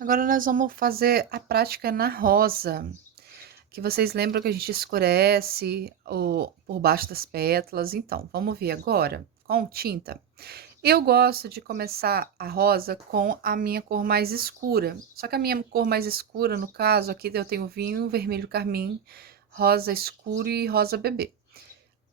Agora nós vamos fazer a prática na rosa, que vocês lembram que a gente escurece por baixo das pétalas. Então, vamos ver agora com tinta. Eu gosto de começar a rosa com a minha cor mais escura. Só que a minha cor mais escura, no caso, aqui eu tenho vinho, vermelho carmim, rosa escuro e rosa bebê.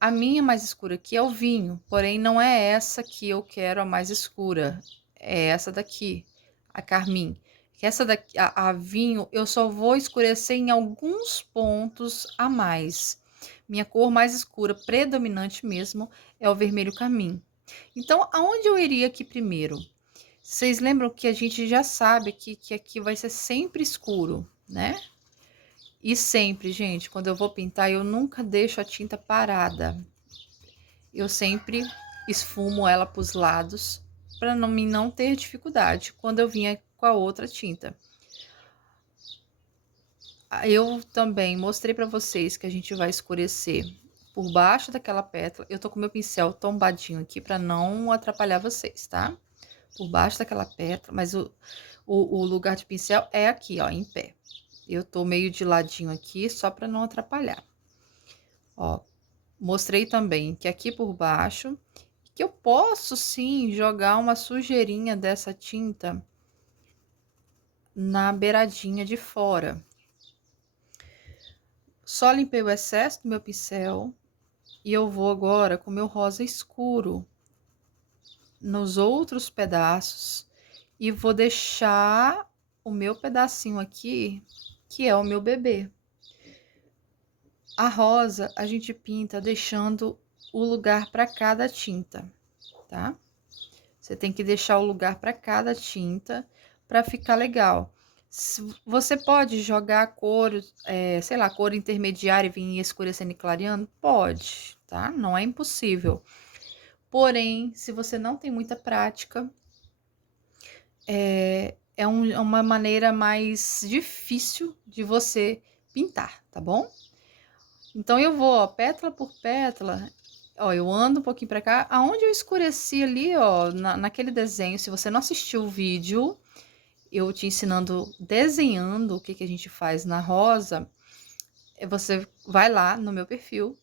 A minha mais escura aqui é o vinho, porém não é essa que eu quero a mais escura. É essa daqui, a carmim. Que essa daqui, a vinho, eu só vou escurecer em alguns pontos a mais. Minha cor mais escura, predominante mesmo, é o vermelho carmim. Então, aonde eu iria aqui primeiro? Vocês lembram que a gente já sabe que aqui vai ser sempre escuro, né? E sempre, gente, quando eu vou pintar, eu nunca deixo a tinta parada. Eu sempre esfumo ela para os lados para não ter dificuldade quando eu vinha com a outra tinta. Eu também mostrei para vocês que a gente vai escurecer por baixo daquela pétala. Eu tô com meu pincel tombadinho aqui para não atrapalhar vocês, tá? Por baixo daquela pétala, mas o lugar de pincel é aqui, ó, em pé. Eu tô meio de ladinho aqui só para não atrapalhar. Ó, mostrei também que aqui por baixo, que eu posso sim jogar uma sujeirinha dessa tinta na beiradinha de fora. Só limpei o excesso do meu pincel e eu vou agora com o meu rosa escuro nos outros pedaços e vou deixar o meu pedacinho aqui, que é o meu bebê. A rosa a gente pinta deixando o lugar para cada tinta, tá? Você tem que deixar o lugar para cada tinta para ficar legal. Você pode jogar cor, sei lá, cor intermediária e vir escurecendo e clareando? Pode, tá? Não é impossível. Porém, se você não tem muita prática, é uma maneira mais difícil de você pintar, tá bom? Então, eu vou, ó, pétala por pétala, ó, eu ando um pouquinho pra cá, aonde eu escureci ali, ó, naquele desenho, se você não assistiu o vídeo, eu te ensinando, desenhando o que a gente faz na rosa, você vai lá no meu perfil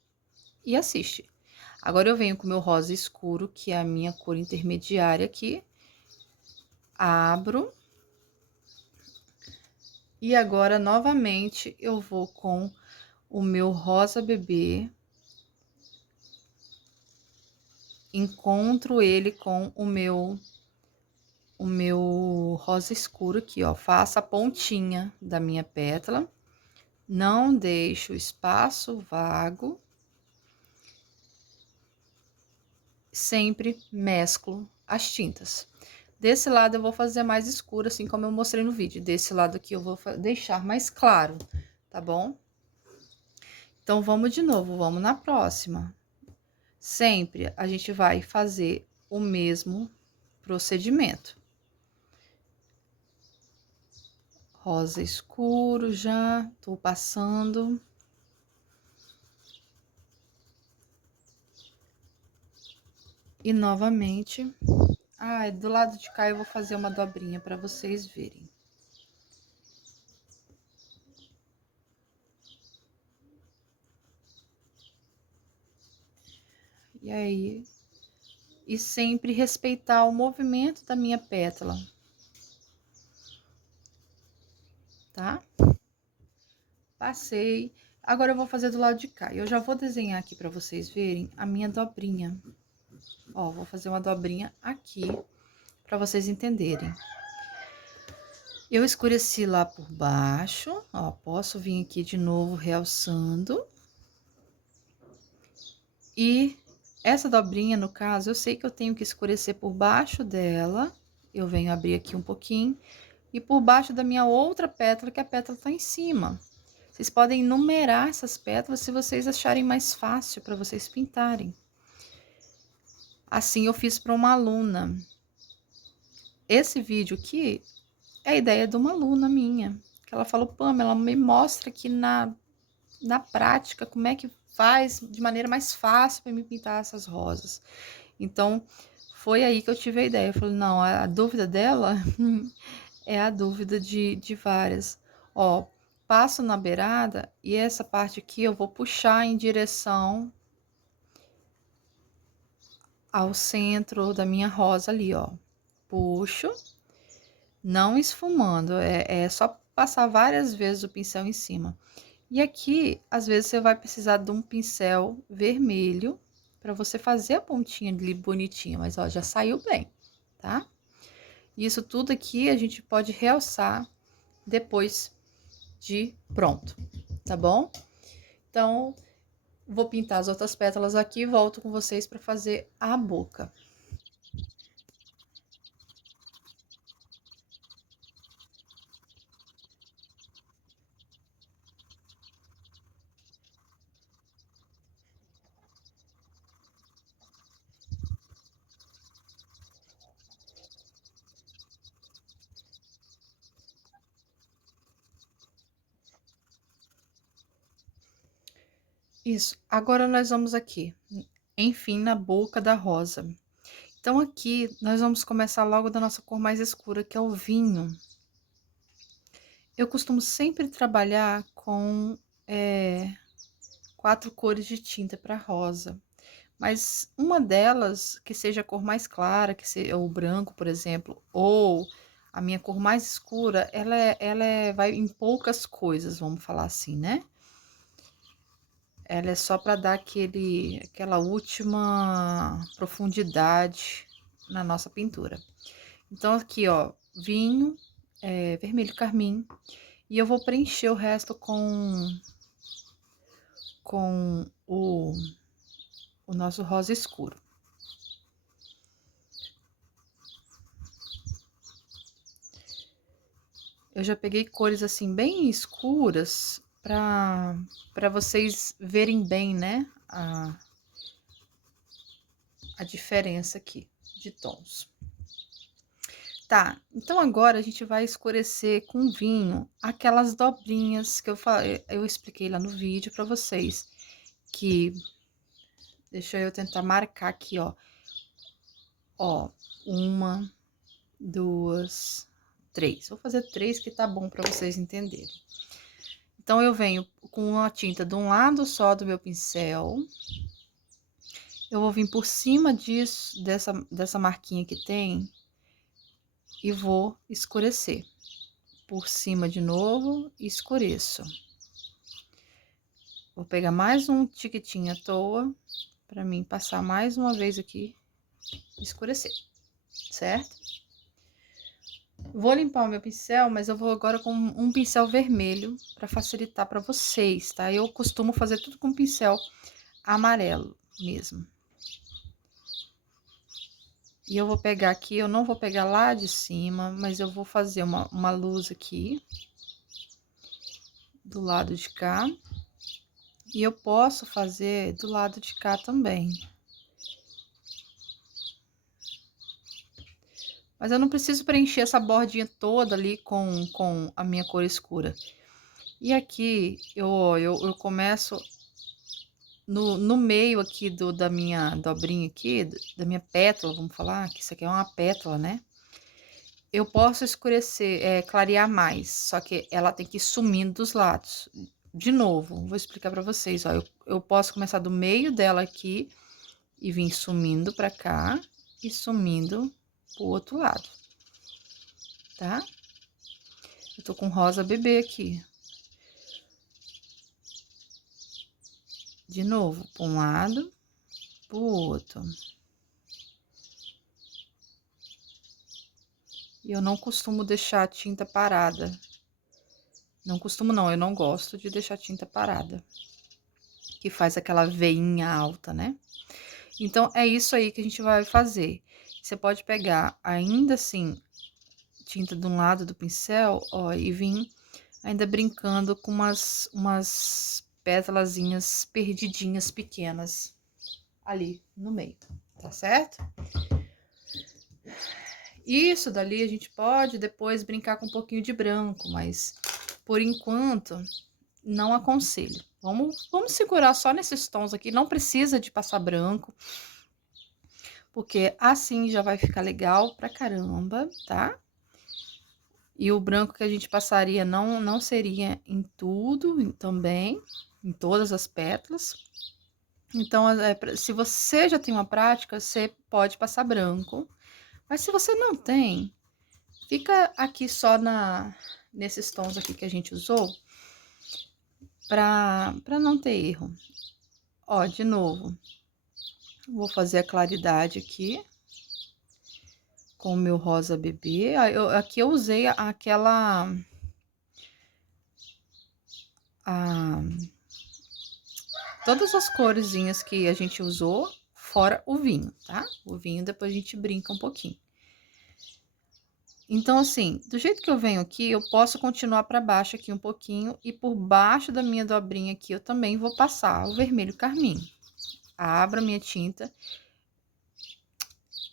e assiste. Agora eu venho com o meu rosa escuro, que é a minha cor intermediária aqui, abro, e agora novamente eu vou com o meu rosa bebê, encontro ele com o meu rosa escuro aqui, ó. Faço a pontinha da minha pétala, não deixo espaço vago, sempre mesclo as tintas. Desse lado eu vou fazer mais escuro, assim como eu mostrei no vídeo. Desse lado aqui eu vou deixar mais claro, tá bom? Então, vamos de novo, vamos na próxima. Sempre a gente vai fazer o mesmo procedimento. Rosa escuro já, tô passando. E novamente, do lado de cá eu vou fazer uma dobrinha para vocês verem. E aí, e sempre respeitar o movimento da minha pétala, tá? Passei. Agora eu vou fazer do lado de cá. Eu já vou desenhar aqui para vocês verem a minha dobrinha. Ó, vou fazer uma dobrinha aqui para vocês entenderem. Eu escureci lá por baixo, ó, posso vir aqui de novo realçando. E essa dobrinha, no caso, eu sei que eu tenho que escurecer por baixo dela. Eu venho abrir aqui um pouquinho. E por baixo da minha outra pétala, que a pétala tá em cima. Vocês podem numerar essas pétalas se vocês acharem mais fácil para vocês pintarem. Assim eu fiz para uma aluna. Esse vídeo aqui é a ideia de uma aluna minha. Que ela falou, Pamela, me mostra aqui na prática como é que faz de maneira mais fácil para me pintar essas rosas. Então, foi aí que eu tive a ideia. Eu falei, não, a dúvida dela É a dúvida de várias. Ó, passo na beirada e essa parte aqui eu vou puxar em direção ao centro da minha rosa ali, ó. Puxo, não esfumando, é só passar várias vezes o pincel em cima. E aqui, às vezes, você vai precisar de um pincel vermelho para você fazer a pontinha ali bonitinha, mas ó, já saiu bem, tá? Isso tudo aqui a gente pode realçar depois de pronto, tá bom? Então, vou pintar as outras pétalas aqui e volto com vocês para fazer a boca. Isso, agora nós vamos aqui, enfim, na boca da rosa. Então, aqui, nós vamos começar logo da nossa cor mais escura, que é o vinho. Eu costumo sempre trabalhar com 4 cores de tinta para rosa, mas uma delas que seja a cor mais clara, que seja o branco, por exemplo, ou a minha cor mais escura, vai em poucas coisas, vamos falar assim, né? Ela é só para dar aquela última profundidade na nossa pintura. Então, aqui, ó, vinho, vermelho carmim, e eu vou preencher o resto com o nosso rosa escuro. Eu já peguei cores assim bem escuras para vocês verem bem, né, a diferença aqui de tons. Tá, então agora a gente vai escurecer com vinho aquelas dobrinhas que eu expliquei lá no vídeo para vocês, que deixa eu tentar marcar aqui, ó. Ó, 1, 2, 3. Vou fazer 3 que tá bom para vocês entenderem. Então, eu venho com a tinta de um lado só do meu pincel. Eu vou vir por cima dessa marquinha que tem e vou escurecer. Por cima de novo, escureço. Vou pegar mais um tiquetinho à toa para mim passar mais uma vez aqui, escurecer, certo? Vou limpar o meu pincel, mas eu vou agora com um pincel vermelho para facilitar para vocês, tá? Eu costumo fazer tudo com pincel amarelo mesmo. E eu vou pegar aqui, eu não vou pegar lá de cima, mas eu vou fazer uma luz aqui, do lado de cá. E eu posso fazer do lado de cá também. Mas eu não preciso preencher essa bordinha toda ali com a minha cor escura. E aqui, eu começo no meio aqui da minha dobrinha aqui, da minha pétala, vamos falar, que isso aqui é uma pétala, né? Eu posso escurecer, clarear mais, só que ela tem que ir sumindo dos lados. De novo, vou explicar pra vocês, ó, eu posso começar do meio dela aqui e vir sumindo pra cá e sumindo pro outro lado, tá? Eu tô com rosa bebê aqui. De novo, pra um lado, pro outro. E eu não costumo deixar a tinta parada. Não costumo não, eu não gosto de deixar a tinta parada. Que faz aquela veinha alta, né? Então, é isso aí que a gente vai fazer. Você pode pegar, ainda assim, tinta de um lado do pincel, ó, e vir ainda brincando com umas pétalazinhas perdidinhas pequenas ali no meio, tá certo? Isso dali a gente pode depois brincar com um pouquinho de branco, mas por enquanto não aconselho. Vamos segurar só nesses tons aqui, não precisa de passar branco, porque assim já vai ficar legal pra caramba, tá? E o branco que a gente passaria não seria em tudo também, em todas as pétalas. Então, se você já tem uma prática, você pode passar branco. Mas se você não tem, fica aqui só nesses tons aqui que a gente usou, para não ter erro. Ó, de novo, vou fazer a claridade aqui com o meu rosa bebê. Aqui eu usei todas as coresinhas que a gente usou, fora o vinho, tá? O vinho depois a gente brinca um pouquinho. Então, assim, do jeito que eu venho aqui, eu posso continuar para baixo aqui um pouquinho, e por baixo da minha dobrinha aqui, eu também vou passar o vermelho carmim. Abro a minha tinta.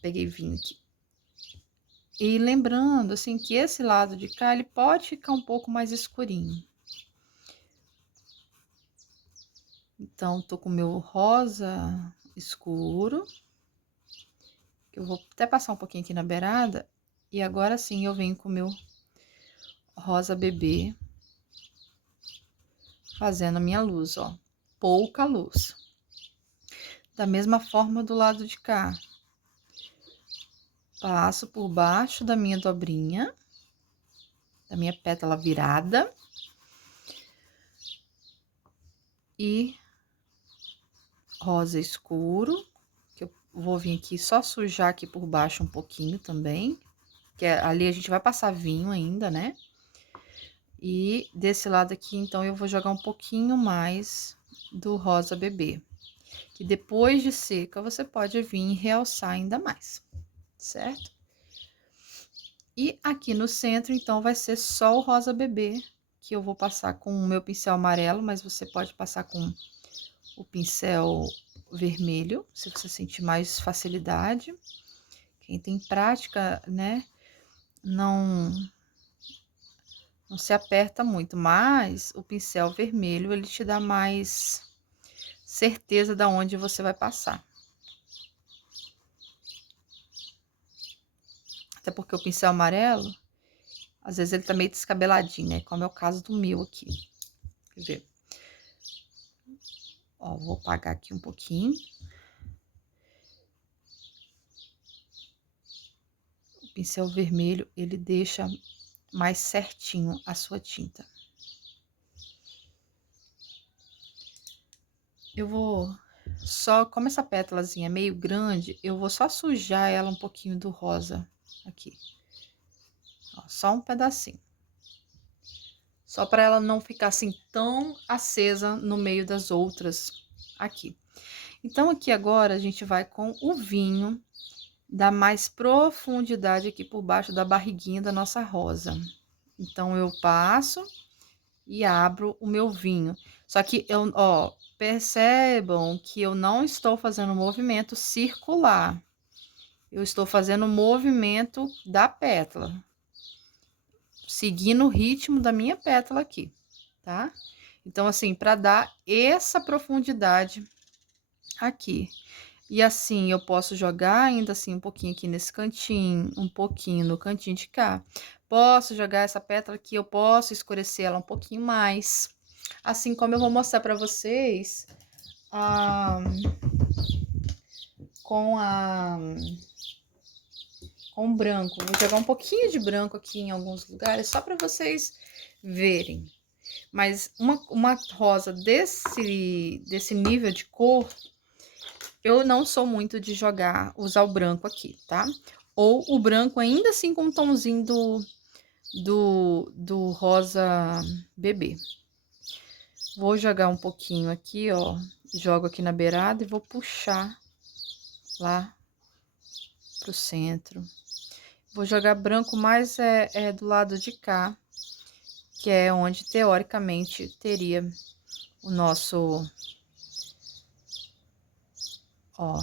Peguei vinho aqui. E lembrando, assim, que esse lado de cá, ele pode ficar um pouco mais escurinho. Então, tô com o meu rosa escuro, que eu vou até passar um pouquinho aqui na beirada. E agora sim, eu venho com o meu rosa bebê, fazendo a minha luz, ó. Pouca luz. Da mesma forma do lado de cá. Passo por baixo da minha dobrinha, da minha pétala virada. E rosa escuro, que eu vou vir aqui só sujar aqui por baixo um pouquinho também, que ali a gente vai passar vinho ainda, né? E desse lado aqui, então, eu vou jogar um pouquinho mais do rosa bebê, que depois de seca você pode vir e realçar ainda mais, certo? E aqui no centro, então, vai ser só o rosa bebê, que eu vou passar com o meu pincel amarelo, mas você pode passar com o pincel vermelho, se você sentir mais facilidade. Quem tem prática, né, não se aperta muito, mas o pincel vermelho, ele te dá mais certeza da onde você vai passar. Até porque o pincel amarelo, às vezes ele tá meio descabeladinho, né, como é o caso do meu aqui. Quer ver? Ó, vou apagar aqui um pouquinho. O pincel vermelho, ele deixa mais certinho a sua tinta. Eu vou só, como essa pétalazinha é meio grande, eu vou só sujar ela um pouquinho do rosa aqui. Ó, só um pedacinho. Só para ela não ficar assim tão acesa no meio das outras aqui. Então, aqui agora a gente vai com o vinho, dar mais profundidade aqui por baixo da barriguinha da nossa rosa. Então, eu passo e abro o meu vinho. Só que ó, percebam que eu não estou fazendo movimento circular. Eu estou fazendo o movimento da pétala, seguindo o ritmo da minha pétala aqui, tá? Então, assim, para dar essa profundidade aqui. E assim, eu posso jogar ainda assim um pouquinho aqui nesse cantinho, um pouquinho no cantinho de cá. Posso jogar essa pétala aqui, eu posso escurecer ela um pouquinho mais. Assim como eu vou mostrar para vocês com com branco. Vou jogar um pouquinho de branco aqui em alguns lugares, só para vocês verem. Mas uma rosa desse nível de cor, eu não sou muito de usar o branco aqui, tá? Ou o branco ainda assim com um tomzinho do rosa bebê. Vou jogar um pouquinho aqui, ó. Jogo aqui na beirada e vou puxar lá pro centro. Vou jogar branco mais do lado de cá, que é onde teoricamente teria o nosso, ó,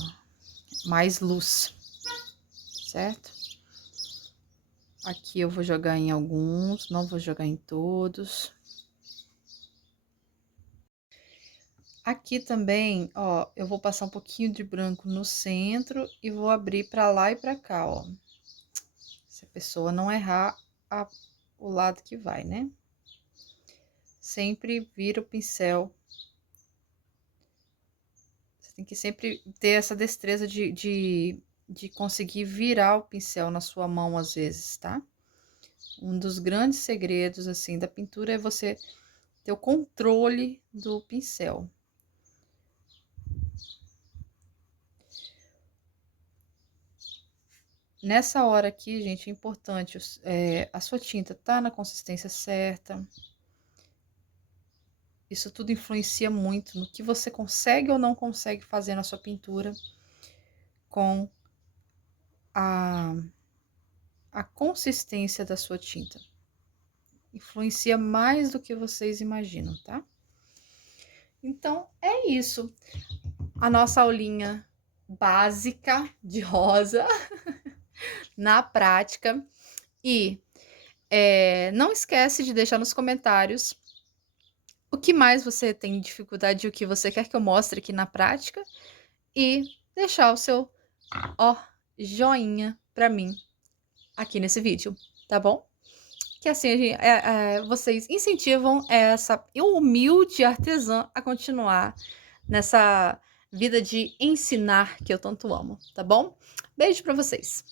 mais luz, certo? Aqui eu vou jogar em alguns, não vou jogar em todos. Aqui também, ó, eu vou passar um pouquinho de branco no centro e vou abrir pra lá e pra cá, ó. Se a pessoa não errar o lado que vai, né? Sempre vira o pincel. Você tem que sempre ter essa destreza de conseguir virar o pincel na sua mão às vezes, tá? Um dos grandes segredos, assim, da pintura é você ter o controle do pincel. Nessa hora aqui, gente, é importante, a sua tinta tá na consistência certa. Isso tudo influencia muito no que você consegue ou não consegue fazer na sua pintura com a consistência da sua tinta. Influencia mais do que vocês imaginam, tá? Então, é isso. A nossa aulinha básica de rosa na prática. E não esquece de deixar nos comentários o que mais você tem dificuldade e o que você quer que eu mostre aqui na prática. E deixar o seu joinha para mim aqui nesse vídeo, tá bom? Que assim vocês incentivam essa humilde artesã a continuar nessa vida de ensinar que eu tanto amo, tá bom? Beijo para vocês!